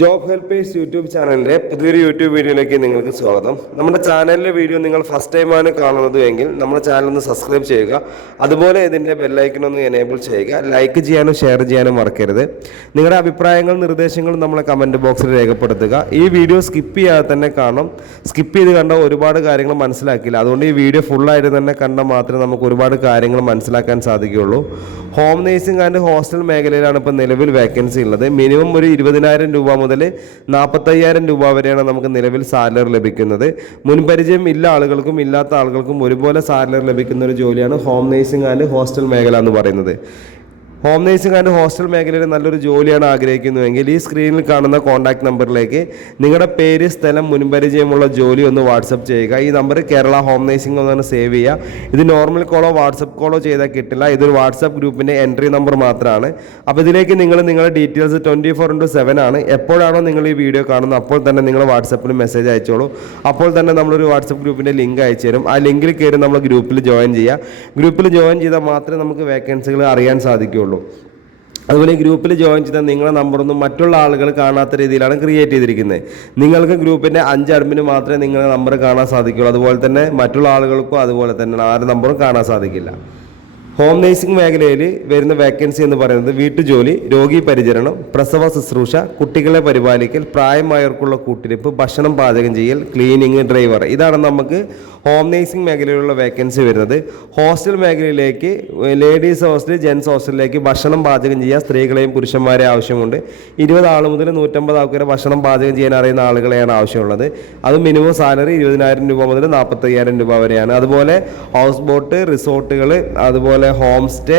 Job helpers YouTube ചാനലിൻ്റെ പുതിയൊരു YouTube വീഡിയോയിലേക്ക് നിങ്ങൾക്ക് സ്വാഗതം. നമ്മുടെ ചാനലിലെ വീഡിയോ നിങ്ങൾ ഫസ്റ്റ് ടൈമാണ് കാണുന്നത് എങ്കിൽ നമ്മുടെ ചാനൽ ഒന്ന് സബ്സ്ക്രൈബ് ചെയ്യുക. അതുപോലെ ഇതിൻ്റെ ബെല്ലൈക്കൺ ഒന്ന് എനേബിൾ ചെയ്യുക. ലൈക്ക് ചെയ്യാനും ഷെയർ ചെയ്യാനും മറക്കരുത്. നിങ്ങളുടെ അഭിപ്രായങ്ങളും നിർദ്ദേശങ്ങളും നമ്മളെ കമൻറ്റ് ബോക്സിൽ രേഖപ്പെടുത്തുക. ഈ വീഡിയോ സ്കിപ്പ് ചെയ്യാതെ തന്നെ കാണണം. സ്കിപ്പ് ചെയ്ത് കണ്ടാൽ ഒരുപാട് കാര്യങ്ങൾ മനസ്സിലാക്കില്ല. അതുകൊണ്ട് ഈ വീഡിയോ ഫുള്ളായിട്ട് തന്നെ കണ്ടാൽ മാത്രമേ നമുക്ക് ഒരുപാട് കാര്യങ്ങൾ മനസ്സിലാക്കാൻ സാധിക്കുകയുള്ളൂ. ഹോം നേഴ്സിംഗ് ആൻഡ് ഹോസ്റ്റൽ മേഖലയിലാണ് ഇപ്പോൾ നിലവിൽ വേക്കൻസി ഉള്ളത്. മിനിമം ഒരു 20,000 രൂപ മുതൽ 45,000 രൂപ വരെയാണ് നമുക്ക് നിലവിൽ സാലറി ലഭിക്കുന്നത്. മുൻപരിചയം ഇല്ല ആളുകൾക്കും ഇല്ലാത്ത ആളുകൾക്കും ഒരുപോലെ സാലറി ലഭിക്കുന്ന ഒരു ജോലിയാണ് ഹോം നേഴ്സിംഗ് ആൻഡ് ഹോസ്റ്റൽ മേഖല എന്ന് പറയുന്നത്. ഹോം നേഴ്സിംഗ് ആൻഡ് ഹോസ്റ്റൽ മേഖലയിൽ നല്ലൊരു ജോലിയാണ് ആഗ്രഹിക്കുന്നുവെങ്കിൽ ഈ സ്ക്രീനിൽ കാണുന്ന കോൺടാക്ട് നമ്പറിലേക്ക് നിങ്ങളുടെ പേര്, സ്ഥലം, മുൻപരിചയമുള്ള ജോലി ഒന്ന് വാട്സപ്പ് ചെയ്യുക. ഈ നമ്പർ കേരള ഹോം നേഴ്സിംഗ് ഒന്ന് സേവ് ചെയ്യുക. ഇത് നോർമൽ കോളോ വാട്സപ്പ് കോളോ ചെയ്താൽ കിട്ടില്ല. ഇതൊരു വാട്സപ്പ് ഗ്രൂപ്പിൻ്റെ എൻട്രി നമ്പർ മാത്രമാണ്. അപ്പോൾ ഇതിലേക്ക് നിങ്ങളുടെ ഡീറ്റെയിൽസ് 24/7 ആണ്. എപ്പോഴാണോ നിങ്ങൾ ഈ വീഡിയോ കാണുന്നത് അപ്പോൾ തന്നെ നിങ്ങൾ വാട്സപ്പിൽ മെസ്സേജ് അയച്ചോളൂ. അപ്പോൾ തന്നെ നമ്മളൊരു വാട്സപ്പ് ഗ്രൂപ്പിൻ്റെ ലിങ്ക് അയച്ചു തരും. ആ ലിങ്കിൽ കയറി നമ്മൾ ഗ്രൂപ്പിൽ ജോയിൻ ചെയ്യുക. ഗ്രൂപ്പിൽ ജോയിൻ ചെയ്താൽ മാത്രമേ നമുക്ക് വേക്കൻസികൾ അറിയാൻ സാധിക്കുകയുള്ളൂ. അതുപോലെ ഈ ഗ്രൂപ്പിൽ ജോയിൻ ചെയ്താൽ നിങ്ങളുടെ നമ്പറൊന്നും മറ്റുള്ള ആളുകൾ കാണാത്ത രീതിയിലാണ് ക്രിയേറ്റ് ചെയ്തിരിക്കുന്നത്. നിങ്ങൾക്ക് ഗ്രൂപ്പിൻ്റെ 5 അഡ്മിന് മാത്രമേ നിങ്ങളുടെ നമ്പർ കാണാൻ സാധിക്കുകയുള്ളൂ. അതുപോലെ തന്നെ മറ്റുള്ള ആളുകൾക്കും അതുപോലെ തന്നെ ആരുടെ നമ്പറും കാണാൻ സാധിക്കില്ല. ഹോം നേഴ്സിംഗ് മേഖലയിൽ വരുന്ന വേക്കൻസി എന്ന് പറയുന്നത് വീട്ടുജോലി, രോഗി പരിചരണം, പ്രസവ ശുശ്രൂഷ, കുട്ടികളെ പരിപാലിക്കൽ, പ്രായമായവർക്കുള്ള കൂട്ടിരിപ്പ്, ഭക്ഷണം പാചകം ചെയ്യൽ, ക്ലീനിങ്, ഡ്രൈവർ, ഇതാണ് നമുക്ക് ഹോം നേഴ്സിംഗ് മേഖലയിലുള്ള വേക്കൻസി വരുന്നത്. ഹോസ്റ്റൽ മേഖലയിലേക്ക് ലേഡീസ് ഹോസ്റ്റൽ, ജെൻസ് ഹോസ്റ്റലിലേക്ക് ഭക്ഷണം പാചകം ചെയ്യാൻ സ്ത്രീകളെയും പുരുഷന്മാരെയും ആവശ്യമുണ്ട്. 20 ആൾ മുതൽ 150 ആൾക്കാരെ ഭക്ഷണം പാചകം ചെയ്യാൻ അറിയുന്ന ആളുകളെയാണ് ആവശ്യമുള്ളത്. അത് മിനിമം സാലറി 20,000 രൂപ മുതൽ 45,000 രൂപ വരെയാണ്. അതുപോലെ ഹൗസ് ബോട്ട്, റിസോർട്ടുകൾ, അതുപോലെ ഹോം സ്റ്റേ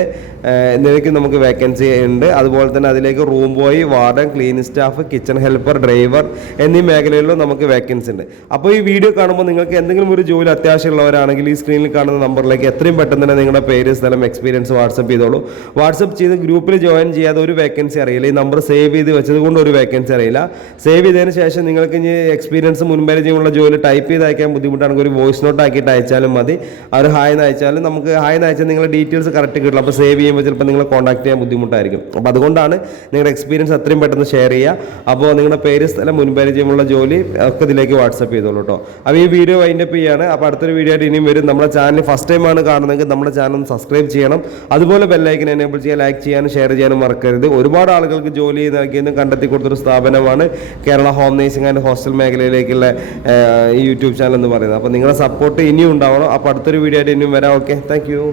എന്നിവയ്ക്ക് നമുക്ക് വേക്കൻസി ഉണ്ട്. അതുപോലെ തന്നെ അതിലേക്ക് room boy, warden, cleaning staff, kitchen helper, driver എന്നീ മേഖലകളിലും നമുക്ക് വേക്കൻസി ഉണ്ട്. അപ്പോൾ ഈ വീഡിയോ കാണുമ്പോൾ നിങ്ങൾക്ക് എന്തെങ്കിലും ഒരു ജോലി അത്യാവശ്യമുള്ളവരാണെങ്കിൽ ഈ സ്ക്രീനിൽ കാണുന്ന നമ്പറിലേക്ക് എത്രയും പെട്ടെന്ന് തന്നെ നിങ്ങളുടെ പേര്, സ്ഥലം, എക്സ്പീരിയൻസ് വാട്സപ്പ് ചെയ്തോളൂ. വാട്സപ്പ് ചെയ്ത് ഗ്രൂപ്പിൽ ജോയിൻ ചെയ്യാതെ ഒരു വേക്കൻസി അറിയില്ല. ഈ നമ്പർ സേവ് ചെയ്ത് വെച്ചത് കൊണ്ട് ഒരു വേക്കൻസി അറിയില്ല. സേവ് ചെയ്തതിന് ശേഷം നിങ്ങൾക്ക് ഇനി എക്സ്പീരിയൻസ്, മുൻപരിചയമുള്ള ജോലി ടൈപ്പ് ചെയ്ത് അയക്കാൻ ബുദ്ധിമുട്ടാണെങ്കിൽ ഒരു വോയിസ് നോട്ട് ആക്കിയിട്ട് അയച്ചാലും മതി. അവർ ഹായ് എന്ന് അയച്ചാലും നമുക്ക് ഹായ് എന്ന് അയച്ചാൽ നിങ്ങളുടെ ഡീറ്റെയിൽസ് കറക്റ്റ് കിട്ടില്ല. അപ്പോൾ സേവ് ചെയ്യുമ്പോൾ ചിലപ്പോൾ നിങ്ങളെ കോൺടാക്ട് ചെയ്യാൻ ബുദ്ധിമുട്ടായിരിക്കും. അപ്പോൾ അതുകൊണ്ടാണ് നിങ്ങളുടെ എക്സ്പീരിയൻസ് അത്രയും പെട്ടെന്ന് ഷെയർ ചെയ്യുക. അപ്പോൾ നിങ്ങളുടെ പേര്, സ്ഥലം, മുൻപരിചയമുള്ള ജോലി ഒക്കെ ഇതിലേക്ക് വാട്സപ്പ് ചെയ്തോളൂ കേട്ടോ. അപ്പോൾ ഈ വീഡിയോ വൈൻഡപ്പ് ചെയ്യാണ്. അപ്പോൾ അടുത്തൊരു വീഡിയോ ആയിട്ട് ഇനിയും വരും. നമ്മുടെ ചാനൽ ഫസ്റ്റ് ടൈമാണ് കാണുന്നതെങ്കിൽ നമ്മുടെ ചാനൽ ഒന്ന് സബ്സ്ക്രൈബ് ചെയ്യണം. അതുപോലെ ബെല്ലൈക്കൻ എനേബിൾ ചെയ്യുക, ലൈക്ക് ചെയ്യാനും ഷെയർ ചെയ്യാനും മറക്കരുത്. ഒരുപാട് ആളുകൾക്ക് ജോലി നൽകിയെന്നും കണ്ടെത്തി കൊടുത്തൊരു സ്ഥാപനമാണ് Kerala home nursing and hostel മേഖലയിലേക്കുള്ള ഈ യൂട്യൂബ് ചാനൽ എന്ന് പറയുന്നത്. അപ്പോൾ നിങ്ങളുടെ സപ്പോർട്ട് ഇനിയും ഉണ്ടാവണം. അപ്പോൾ അടുത്തൊരു വീഡിയോ ആയിട്ട് ഇനിയും വരാം. Okay, thank you.